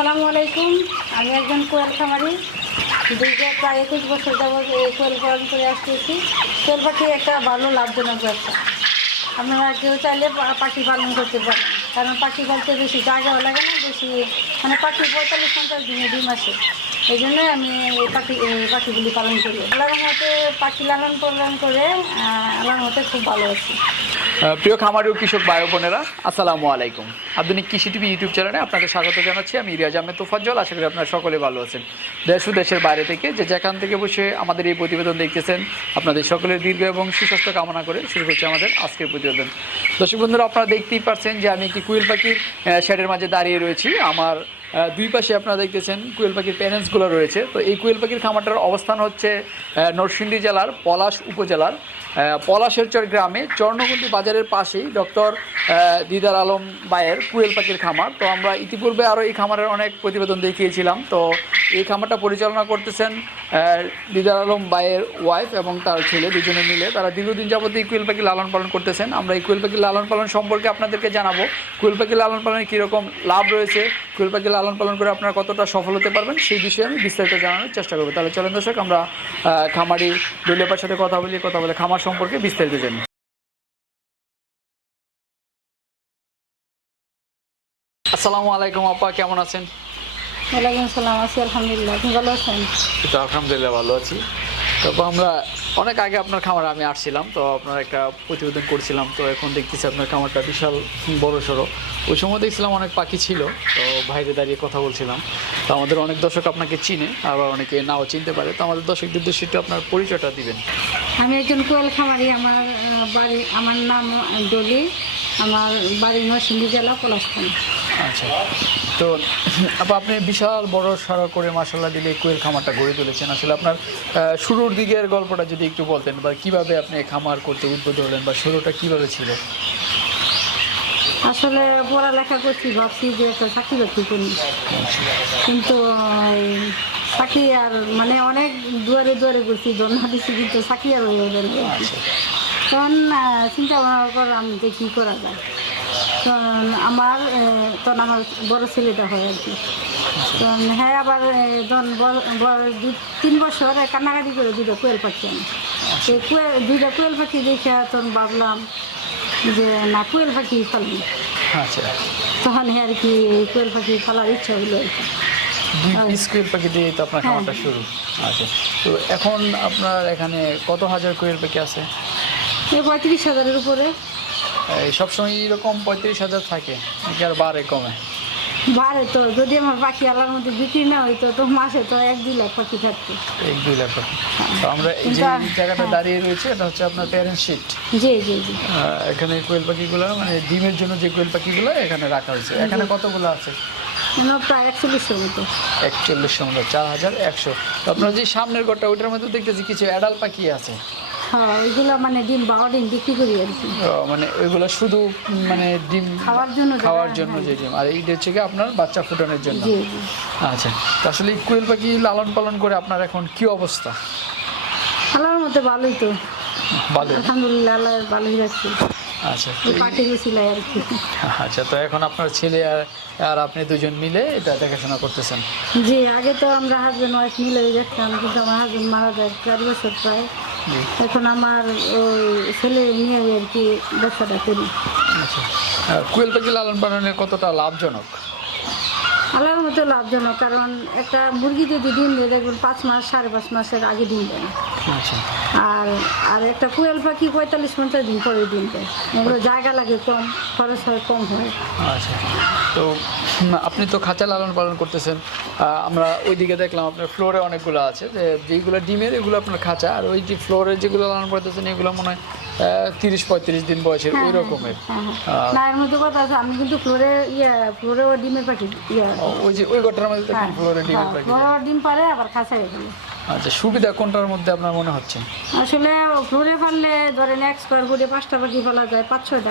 আসসালামু আলাইকুম। আমি একজন কোয়েল খামারি। দীর্ঘ প্রায় একুশ বছর যাবৎ এই কোয়েল পালন করে আসতেছি। কোয়েল পাখি একটা ভালো লাভজনক ব্যবসা। আপনারা কেউ চাইলে পাখি পালন করতে পারেন। কারণ পাখি পালতে বেশি জায়গাও লাগে না, বেশি মানে পাখি পঁয়তাল্লিশ পঞ্চাশ দিনে ডিম আসে। এই জন্যই আমি এই পাখি এই পাখিগুলি পালন করি। আল্লাহর মতে পাখি লালন পালন করে আল্লাহর মতে খুব ভালো আছি। প্রিয় খামারি ও কৃষক ভাই বোনেরা, আসসালামু আলাইকুম। আধুনিক কৃষি টিভি ইউটিউব চ্যানেলে আপনাকে স্বাগত জানাচ্ছি। আমি রিয়াজ আহমেদ তোফাজ্জল, আশা করি আপনারা সকলে ভালো আছেন। দেশ ও দেশের বাইরে থেকে যে যেখান থেকে বসে আমাদের এই প্রতিবেদন দেখতেছেন, আপনাদের সকলের দীর্ঘ এবং সুস্বাস্থ্য কামনা করে শুরু করছি আমাদের আজকের প্রতিবেদন। দর্শক বন্ধুরা, আপনারা দেখতেই পারছেন যে আমি একটি কুইল পাখির শেডের মাঝে দাঁড়িয়ে রয়েছি। আমার দুই পাশে আপনারা দেখতেছেন কুয়েল পাখির প্যারেন্টসগুলো রয়েছে। তো এই কুয়েল পাখির খামারটার অবস্থান হচ্ছে নরসিংদী জেলার পলাশ উপজেলার পলাশেরচর গ্রামে চর্ণকুন্দি বাজারের পাশেই ডক্টর দিদার আলম বায়ের কুয়েল পাখির খামার। তো আমরা ইতিপূর্বে আরও এই খামারের অনেক প্রতিবেদন দেখিয়েছিলাম। তো এই খামারটা পরিচালনা করতেছেন দিদার আলম বায়ের ওয়াইফ এবং তার ছেলে দুজনে মিলে। তারা দীর্ঘদিন যাবত এই কুয়েল পাখি লালন পালন করতেছেন। আমরা এই কুয়েল পাখি লালন পালন সম্পর্কে আপনাদেরকে জানাব। কুয়েল পাখি লালন পালনে কীরকম লাভ রয়েছে? কুয়েল পাখি লালন পালন করে আপনারা কতটা সফল হতে পারবেন? সেই বিষয়ে আমি বিস্তারিত জানানোর চেষ্টা করব। তাহলে চলেন দর্শক, আমরা খামারি দলীয়পার সাথে কথা বলি, কথা বলে খামার সম্পর্কে বিস্তারিত জানি। আসসালামু আলাইকুম আপা কেমন আছেন? ওয়ালাইকুম সালাম আছি আলহামদুলিল্লাহ আপনি ভালো আছেন? তো আলহামদুলিল্লাহ ভালো আছি। তারপর আমরা অনেক আগে আপনার খামারে আমি আসছিলাম তো আপনার একটা প্রতিবেদন করছিলাম তো এখন দেখতেছি আপনার খামারটা বিশাল বড় সড়ো। ওই সময় দেখছিলাম অনেক পাখি ছিল তো বাইরে দাঁড়িয়ে কথা বলছিলাম। তো আমাদের অনেক দর্শক আপনাকে চিনে আবার অনেকে নাও চিনতে পারে তো আমাদের দর্শকদের উদ্দেশ্যে একটু আপনার পরিচয়টা দিবেন। আমি একজন কোয়েল খামারি আমার বাড়ি আমার নাম ডলি আমার বাড়ি নরসিংদী জেলা পলাশখান আচ্ছা। তো আপা আপনি বিশাল বড় সারা করে মাসাল্লাহ দিলে কোয়েল খামারটা গড়ে তুলেছেন। আসলে আপনার শুরুর দিকের গল্পটা যদি একটু বলতেন বা কীভাবে আপনি খামার করতে উদ্বুদ্ধ হলেন বা শুরুটা কীভাবে ছিল? আসলে পড়ালেখা করছি ভাবছি যে একটা চাকরি বাকরি করি। কিন্তু চাকরি আর মানে অনেক দুয়ারে দুয়ারে করছি জন্ম দিচ্ছি কিন্তু চাকরি আর হয়ে গেল তখন চিন্তা ভাবনা করলাম যে কী করা যায়। আমার তখন আমার বড় ছেলেটা হয় আর কি। তখন হ্যাঁ আবার দু- তিন বছর কান্নাকাটি করে দুটো কোয়েল পাখি আমি সেই কোয়েল দুইটা কোয়েল পাখি দেখে তখন ভাবলাম যে না কোয়েল পাখি ফেলব আচ্ছা। তখন আর কি কোয়েল পাখি ফেলার ইচ্ছা হলো আর কি। পাখি দিয়ে তো আপনার খামারটা শুরু। আচ্ছা। তো এখন আপনার এখানে কত হাজার কোয়েল পাখি আছে? পঁয়ত্রিশ হাজারের উপরে। সবসময় এরকম পঁয়ত্রিশ হাজার থাকে আর বাড়ে কমে? বাড়ে তো যদি আমার পাখি আলার মধ্যে বিক্রি না হইতো তো মাসে তো এক দুই লাখ পাখি থাকতো। এক দুই লাখ টাকা। তো আমরা এই যে জায়গাটা হ্যাঁ। দাঁড়িয়ে রয়েছে এটা হচ্ছে আপনার প্যারেন্ট শিট জি জি জি। এখানে কোয়েল পাখিগুলো মানে ডিমের জন্য যে কোয়েল পাখিগুলো এখানে রাখা হয়েছে। এখানে কতগুলো আছে? প্রায় একচল্লিশের মতো। একচল্লিশশো মতো চার হাজার একশো। তো আপনার যে সামনের ঘরটা ওইটার মধ্যে দেখতেছি কিছু অ্যাডাল পাখি আছে। হ্যাঁ ওইগুলো মানে ডিম বারো ডিম বিক্রি করি আর কি। মানে ওইগুলো শুধু মানে ডিম খাওয়ার জন্য খাওয়ার জন্য যে ডিম। আর এইটা হচ্ছে কি আপনার বাচ্চা ফুটানোর জন্য। আচ্ছা তো আসলে কোয়েল পাখি লালন পালন করে আপনার এখন কি অবস্থা? আল্লাহর মধ্যে ভালোই তো। ভালো? আলহামদুলিল্লাহ আল্লাহ ভালোই রাখছি আচ্ছা আচ্ছা তো এখন আপনার ছেলে আর আর আপনি দুজন মিলে এটা দেখাশোনা করতেছেন? জি আগে তো আমরা হাজবেন্ড ওয়াইফ মিলে দেখতাম কিন্তু আমার হাজবেন্ড মারা যায় চার বছর প্রায়। এখন আমার ওই ছেলে নিয়ে আর কি ব্যবসাটা করি। আচ্ছা। লালন পালনের কতটা লাভজনক? আল্লাহর মতো লাভজনক কারণ একটা মুরগি যদি ডিম দেয় দেখবেন পাঁচ মাস সাড়ে পাঁচ মাসের আগে ডিম দেয়। আচ্ছা। আর আর একটা কোয়েল পাখি পঁয়তাল্লিশ পঞ্চাশ দিন পরে ডিম দেয়। এগুলো জায়গা লাগে কম খরচ হয় কম হয়। আচ্ছা। তো আপনি তো খাঁচা লালন পালন করতেছেন। আমরা ওইদিকে দেখলাম আপনার ফ্লোরে অনেকগুলো আছে যে যেগুলো ডিমের এগুলো আপনার খাঁচা। আর ওই যে ফ্লোরে যেগুলো লালন করতেছেন এগুলো মনে হয় তিরিশ পঁয়ত্রিশ দিন বয়সের ওই রকমের। হ্যাঁ আহ, হ্যাঁ না এর মধ্যে কথা আছে আমি কিন্তু ফ্লোরে ইয়ে ফ্লোরে ও ডিমের পাখি ইয়ে ওই যে ওই মধ্যে হ্যাঁ ফ্লোরে ফ্লোরে ডিম পারে আবার আচ্ছা সুবিধা কোনটার মধ্যে আপনার মনে হচ্ছে? আসলে ফ্লোরে পারলে ধরেন এক স্কোয়ার ফুটে পাঁচটা পাখি ফেলা যায় পাঁচ ছয়টা।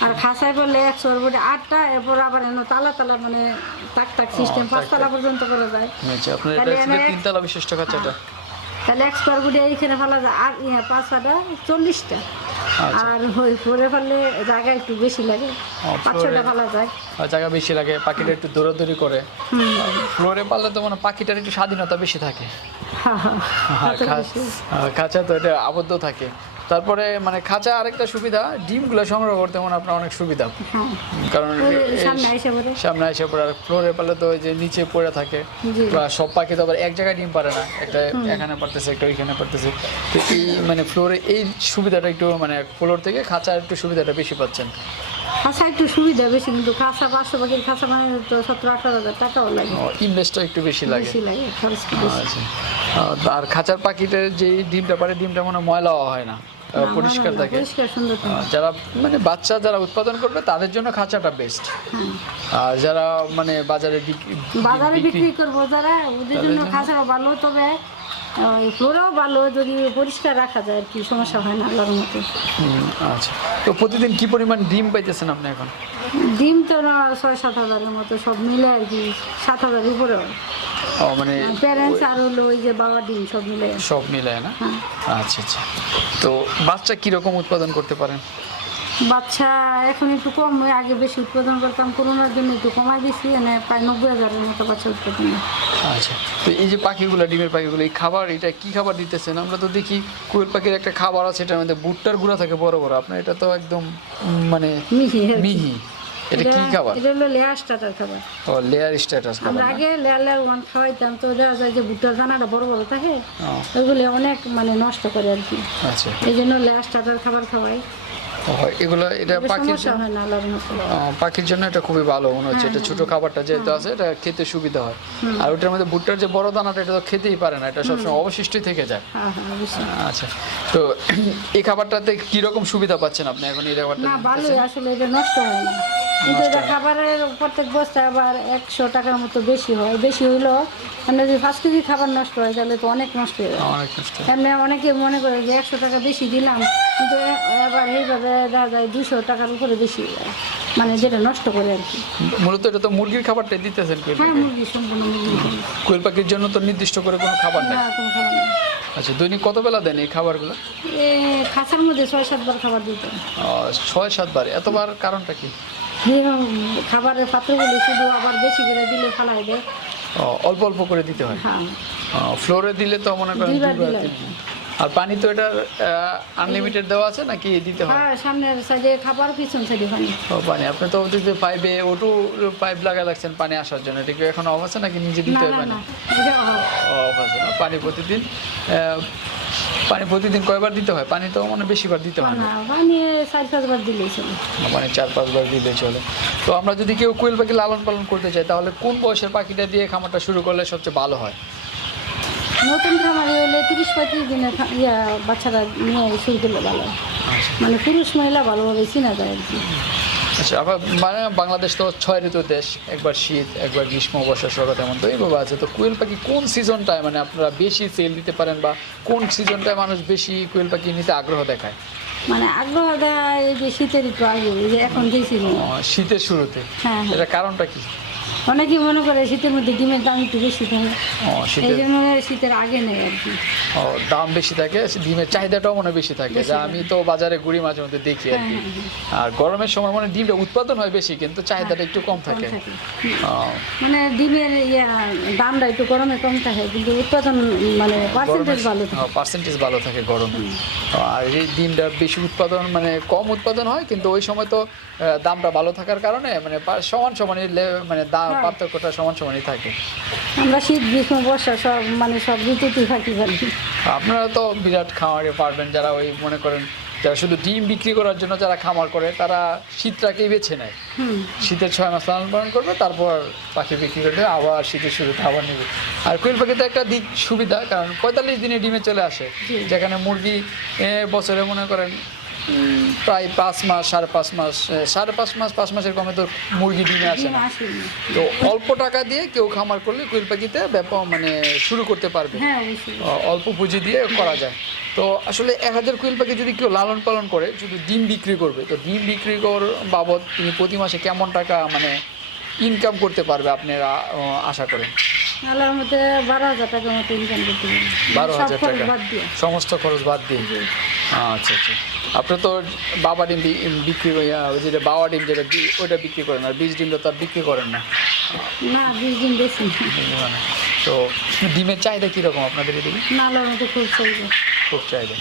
আর খাঁচায় পড়লে এক স্কোয়ার ফুটে আটটা এরপর আবার এনে তালা তালা মানে তাক তাক সিস্টেম পাঁচতলা পর্যন্ত করা যায়। আচ্ছা আপনার এটা তাহলে হচ্ছে এনে- তিনতলা বিশিষ্ট খাঁচাটা। তাহলে এক স্কোয়ার ফুটে এইখানে ফেলা যায় আর পাঁচটা চল্লিশটা। আচ্ছা। আর হই ফ্লোরে ফেললে জায়গা একটু বেশি লাগে পাঁচ ছটা ফেলা যায়। জায়গা বেশি লাগে পাখিটা একটু দৌড়াদৌড়ি করে। হুম। ফ্লোরে পারলে তো মানে পাখিটার একটু স্বাধীনতা বেশি থাকে। খাঁচা তো এটা আবদ্ধ থাকে। তারপরে মানে খাঁচা আরেকটা সুবিধা ডিমগুলো সংগ্রহ করতে মানে আপনার অনেক সুবিধা। হ্যাঁ। কারণ সামনে এসে পড়ে। আর ফ্লোরে পারলে তো ওই যে নিচে পড়ে থাকে বা সব পাখি তো আবার এক জায়গায় ডিম পারে না একটা এখানে পারতেছে একটা ওইখানে পারতেছে তো এই মানে ফ্লোরে এই সুবিধাটা একটু মানে ফ্লোর থেকে খাঁচা একটু সুবিধাটা বেশি পাচ্ছেন। খাসা একটু সুবিধা বেশি কিন্তু খাসা পাঁচশো পাখির খাসা মানে তো সতেরো আঠারো হাজার টাকাও লাগে। ইনভেস্টটা একটু বেশি লাগে। বেশি লাগে খরচ আচ্ছা। আর খাঁচার পাখিটার যে ডিমটা পারে ডিমটা মনে ময়লাও হয় না, পরিষ্কার থাকে যারা মানে বাচ্চা যারা উৎপাদন করবে তাদের জন্য খাঁচাটা বেস্ট হ্যাঁ। আর যারা মানে বাজারে বিক্রি বাজারে বিক্রি করব যারা ওদের জন্য খাসাও ভালো তবে ফ্লোরেও ভালো যদি পরিষ্কার রাখা যায় আর কি সমস্যা হয় না আল্লাহর মতো আচ্ছা। তো প্রতিদিন কি পরিমাণ ডিম পাইতেছেন আপনি এখন? ডিম তো না ছয় সাত হাজারের মতো সব মিলে আর কি সাত হাজারের উপরে ও মানে প্যারেন্টস আর হলো ওই যে বাবা ডিম সব মিলে। সব মিলায় না? হ্যাঁ। আচ্ছা আচ্ছা। তো বাচ্চা কীরকম উৎপাদন করতে পারেন বাচ্চা এখন একটু কম আগে বেশি উৎপাদন করতাম করোনার জন্য একটু কমাই দিছি মানে প্রায় নব্বই হাজারের মতো বাচ্চা উৎপাদন আচ্ছা। তো এই যে পাখিগুলো ডিমের পাখিগুলো এই খাবার এটা কি খাবার দিতেছেন? আমরা তো দেখি কোয়েল পাখির একটা খাবার আছে এটার মধ্যে ভুট্টার গুঁড়া থাকে বড় বড়। আপনার এটা তো একদম মানে মিহি মিহি। এটা কি খাবার? এটা হলো লেয়ার স্টার্টার খাবার। ও লেয়ার স্ট্যাটাস খাবার আমরা আগে লেয়ার লেয়ার ওয়ান খাওয়াইতাম তো দেখা যায় যে ভুট্টার দানাটা বড় বড় থাকে ও, ওইগুলো অনেক মানে নষ্ট করে আর কি। আচ্ছা। এই জন্য লেয়ার স্টার্টার খাবার খাওয়াই। এগুলো এটা পাখির হয় পাখির জন্য এটা খুবই ভালো মনে হচ্ছে হ্যাঁ, এটা ছোট খাবারটা যেহেতু আছে এটা খেতে সুবিধা হয়। আর ওটার মধ্যে ভুট্টার যে বড় দানাটা এটা তো খেতেই পারে না এটা সবসময় অবশিষ্টই থেকে যায়। হ্যাঁ হ্যাঁ আচ্ছা তো এই খাবারটাতে কীরকম সুবিধা পাচ্ছেন আপনি এখন এই খাবারটা আসলে এটা নষ্ট হয় না। কিন্তু এটা খাবারের প্রত্যেক বস্তায় আবার একশো টাকার মতো বেশি হয়। বেশি হইলেও আমরা যদি পাঁচ কেজি খাবার নষ্ট হয় তাহলে তো অনেক নষ্ট হয়ে যায়। এমনি অনেকে মনে করে যে একশো টাকা বেশি দিলাম কিন্তু এবার এইভাবে দেখা যায় দুশো টাকার উপরে বেশি মানে যেটা নষ্ট করে আর কি। মূলত এটা তো মুরগির খাবারটাই দিতেছেন হ্যাঁ মুরগি সম্পূর্ণ মুরগি কোয়েল পাখির জন্য তো নির্দিষ্ট করে কোনো খাবার নেই? না কোনো খাবার নেই। আচ্ছা দৈনিক কত বেলা দেন এই খাবারগুলো? এ খাঁচার মধ্যে ছয় সাতবার খাবার দিতে ছয় সাতবার। এতবার কারণটা কি? খাবারের পাত্রগুলো শুধু আবার বেশি করে দিলে ফালাই দেয় অল্প অল্প করে দিতে হয়? হ্যাঁ। ফ্লোরে দিলে তো মনে করেন। আর পানি তো এটা আনলিমিটেড দেওয়া আছে নাকি দিতে হয়? হ্যাঁ সামনের সাইডে খাবার পিছন সাইডে পানি। ও পানি। আপনি তো দেখবে পাইপে ওটু পাইপ লাগা লাগছেন পানি আসার জন্য। এটা কি এখন অফ আছে নাকি নিজে দিতে হয় না পানি। অফ আছে। না পানি প্রতিদিন পানি প্রতিদিন কয়বার দিতে হয়? পানি তো মানে বেশিবার দিতে হয় না। পানি চার পাঁচবার দিলেই চলে। মানে চার পাঁচবার দিলে চলে। তো আমরা যদি কেউ কোয়েল পাখি লালন পালন করতে চাই তাহলে কোন বয়সের পাখিটা দিয়ে খামারটা শুরু করলে সবচেয়ে ভালো হয়? নতুন খামারি হলে তিরিশ পঁয়ত্রিশ দিনের খা- ইয়া বাচ্চারা নিয়ে শুরু করলে ভালো হয়। আচ্ছা। মানে পুরুষ মহিলা ভালোভাবে চিনা যায় আর কি। আচ্ছা আবার মানে বাংলাদেশ তো ছয় ঋতুর দেশ একবার শীত একবার গ্রীষ্ম বর্ষা শরৎ এমন তো এইভাবে আছে। তো কুয়েল পাখি কোন সিজনটায় মানে আপনারা বেশি সেল দিতে পারেন বা কোন সিজনটায় মানুষ বেশি কুয়েল পাখি নিতে আগ্রহ দেখায়? মানে আগ্রহ দেয় যে শীতের একটু আগে যে এখন যে শীতের শুরুতে। হ্যাঁ হ্যাঁ। এটা কারণটা কি? অনেকে মনে করে শীতের মধ্যে ডিমের দাম একটু বেশি থাকে ও এই শীতের জন্য শীতের আগে নেই আর কি। ও, দাম বেশি থাকে ডিমের চাহিদাটাও মনে হয় বেশি থাকে যা আমি তো বাজারে ঘুরি মাঝে মধ্যে দেখি আর কি। হ্যাঁ, আর গরমের সময় মানে ডিমটা উৎপাদন হয় বেশি কিন্তু চাহিদাটা একটু কম থাকে। থাকে। ও, মানে ডিমের ইয়া দামটা একটু গরমে কম থাকে কিন্তু উৎপাদন মানে পার্সেন্টেজ ভালো থাকে। পার্সেন্টেজ ভালো থাকে গরম। আর এই ডিমটা বেশি উৎপাদন মানে কম উৎপাদন হয় কিন্তু ওই সময় তো আহ, দামটা ভালো থাকার কারণে মানে পা- সমান সমানই মানে দাম হ্যাঁ। পার্থক্যটা সমান সমানই থাকে। আমরা শীত গ্রীষ্ম বর্ষা সব মানে সব ঋতুতেই থাকি পারি আপনারা তো বিরাট খামারে পারবেন যারা ওই মনে করেন যারা শুধু ডিম বিক্রি করার জন্য যারা খামার করে তারা শীতটাকেই বেছে নেয়। শীতের ছয় মাস লালন পালন করবে তারপর পাখি বিক্রি করবে আবার শীতের শুরুতে আবার নেবে। আর কোয়েল পাখিতে একটা দিক সুবিধা কারণ পঁয়তাল্লিশ দিনে ডিমে চলে আসে। যেখানে মুরগি বছরে মনে করেন প্রায় পাঁচ মাস সাড়ে পাঁচ মাস সাড়ে পাঁচ মাস পাঁচ মাসের কমে তো মুরগি ডিমে আসে না। তো অল্প টাকা দিয়ে কেউ খামার করলে কোয়েল পাখিতে ব্যাপক মানে শুরু করতে পারবে। হ্যাঁ অল্প পুঁজি দিয়ে করা যায়। তো আসলে এক হাজার কোয়েল পাখি যদি কেউ লালন পালন করে শুধু ডিম বিক্রি করবে তো ডিম বিক্রি কর বাবদ তিনি প্রতি মাসে কেমন টাকা মানে ইনকাম করতে পারবে আপনারা আশা করেন আল্লাহর মধ্যে বারো হাজার টাকার মতো ইনকাম করতে পারি বারো হাজার টাকা। সমস্ত খরচ বাদ দিয়ে। আচ্ছা আচ্ছা। আপনি তো বাবা ডিম বিক্রি যেটা বাবা ডিম যেটা ওইটা বিক্রি করেন আর বীজ ডিমটা তো আর বিক্রি করেন না। না বিশ দিন বেশি তো ডিমের চাহিদা কীরকম আপনাদের এদিকে? মতো খুব চলবে খুব চাহিদা।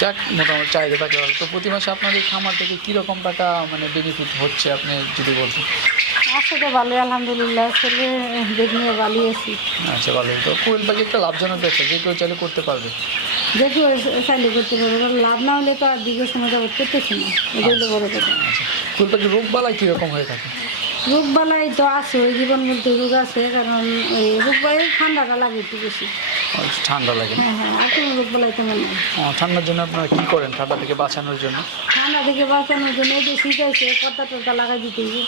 যাক মোটামুটি চাহিদা থাকে তো প্রতি মাসে আপনাদের খামার থেকে কীরকম টাকা মানে বেনিফিট হচ্ছে আপনি যদি বলতেন? আছে তো ভালোই আলহামদুলিল্লাহ ছেলে দেখে নিয়ে ভালোই আছি। আচ্ছা ভালো তো কোয়েল পাখি একটা লাভজনক ব্যবসা যে কেউ চাইলে করতে পারবে। দেখি চাইলে করতে পারব কারণ লাভ না হলে তো আর দীর্ঘ সময় যাবত করতেছি না। এটাই তো বড় কথা। আচ্ছা কোয়েল পাখির রোগবালাই কীরকম হয়ে থাকে? রোগবালাই তো আছে ওই জীবন বলতে রোগ আছে কারণ ওই রোগবালাই ঠান্ডাটা লাগে একটু বেশি। ঠান্ডা লাগে হ্যাঁ হ্যাঁ আর কোনো রোগবালাই তেমন নেই ঠান্ডার জন্য আপনারা কী করেন ঠান্ডা থেকে বাঁচানোর জন্য? ঠান্ডা থেকে বাঁচানোর জন্য এই যে শীত আছে কর্তা টর্তা লাগাই দিতে হবে।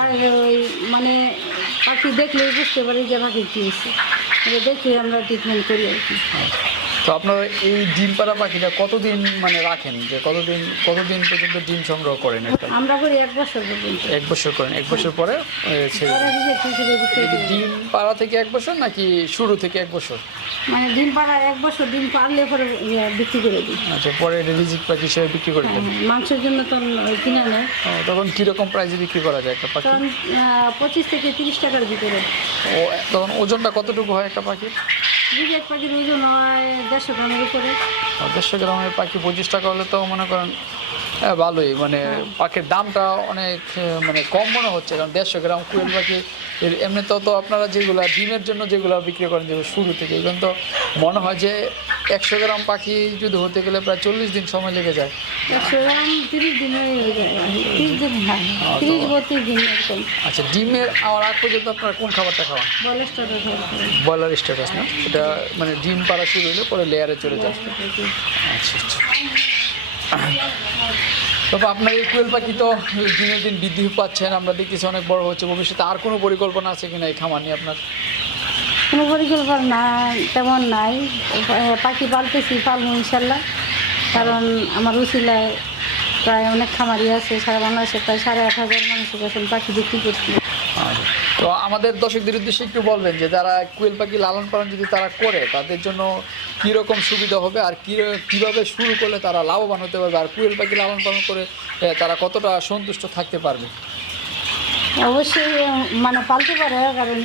আর ওই মানে পাখি দেখলেই বুঝতে পারি যে পাখি কী হয়েছে। দেখে আমরা ট্রিটমেন্ট করি আর কি। তো আপনারা এই ডিম পাড়া পাখিটা কতদিন মানে রাখেন? যে কতদিন কতদিন পর্যন্ত ডিম সংগ্রহ করেন আমরা করি এক বছর পর্যন্ত। এক বছর করেন এক বছর পরে ছেড়ে ডিম পাড়া থেকে এক বছর নাকি শুরু থেকে এক বছর? মানে ডিম পাড়া এক বছর ডিম পারলে পরে ইয়ে বিক্রি করে দিই। আচ্ছা পরে রিলিজিক পাখি হিসেবে বিক্রি করে দেন। হ্যাঁ, মাংসের জন্য তো কিনে নেয়। তখন কীরকম প্রাইসে বিক্রি করা যায় একটা পাখি? পঁচিশ থেকে তিরিশ টাকার ভিতরে। ও তখন ওজনটা কতটুকু হয় একটা পাখির? বিজেট পাখির ওজন হয় দেড়শো গ্রামের উপরে। দেড়শো গ্রামের পাখি পঁচিশ টাকা হলে তো মনে করেন হ্যাঁ, ভালোই। মানে পাখির দামটা অনেক মানে কম মনে হচ্ছে। কারণ দেড়শো গ্রাম কুয়েল পাখি এমনিতেও তো আপনারা যেগুলো ডিমের জন্য যেগুলো বিক্রি করেন যেগুলো শুরু থেকে এগুলো তো মনে হয় যে একশো গ্রাম পাখি যদি হতে গেলে প্রায় চল্লিশ দিন সময় লেগে যায়। একশো গ্রাম তিরিশ দিন তিরিশ দিন তিরিশ বত্রিশ দিন এরকম। আচ্ছা ডিমের আমার আগ পর্যন্ত আপনারা কোন খাবারটা খাওয়ান বলেস্টারটা ব্রয়লার স্ট্যাটাস না? এটা মানে ডিম পাড়া শুরু হলে পরে লেয়ারে চলে যায়। আচ্ছা আচ্ছা। তবে আপনার এই কোয়েল পাখি তো দিনের দিন বৃদ্ধি পাচ্ছেন আমরা দেখতেছি অনেক বড় হচ্ছে ভবিষ্যতে আর কোনো পরিকল্পনা আছে কিনা এই খামার নিয়ে আপনার? কোনো পরিকল্পনা না তেমন নাই। পাখি পালতেছি, পালবো ইনশাল্লাহ। কারণ আমার উচিলায় প্রায় অনেক খামারি আছে, সারা বাংলাদেশে প্রায় সাড়ে আট হাজার মানুষের কাছে পাখি বিক্রি করছি। আচ্ছা। তো আমাদের দর্শকদের উদ্দেশ্যে একটু বলবেন যে, যারা কুয়েল পাখি লালন পালন যদি তারা করে, তাদের জন্য কীরকম সুবিধা হবে আর কী, কীভাবে শুরু করলে তারা লাভবান হতে পারবে? আর কুয়েল পাখি লালন পালন করে তারা কতটা সন্তুষ্ট থাকতে পারবে? অবশ্যই মানে পালতে পারে, কারণ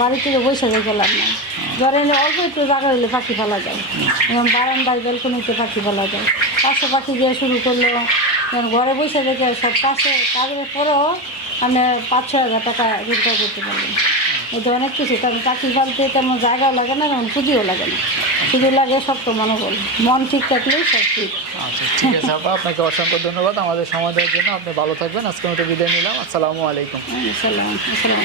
বাড়ি থেকে বসে দেখে লাভ নাই। ধরেন অল্প একটু জায়গা হলে পাখি ফেলা যায়। যেমন বারান্দায় বেলকনিতে পাখি ফেলা যায়। পাশে পাখি দিয়ে শুরু করলেও যেমন ঘরে বসে থেকে সব কাছে কাজের পরেও মানে পাঁচ ছ হাজার টাকা রোজগার করতে পারবেন এটা অনেক কিছু কারণ চাকরি পালতে তেমন জায়গাও লাগে না তেমন পুঁজিও লাগে না। শুধু লাগে শক্ত মনোবল মন ঠিক থাকলেই সব ঠিক। আচ্ছা ঠিক আছে আপা আপনাকে অসংখ্য ধন্যবাদ। আমাদের সময় দেওয়ার জন্য আপনি ভালো থাকবেন। আজকে মতো বিদায় নিলাম। আসসালামু আলাইকুম। আসসালাম। আসসালাম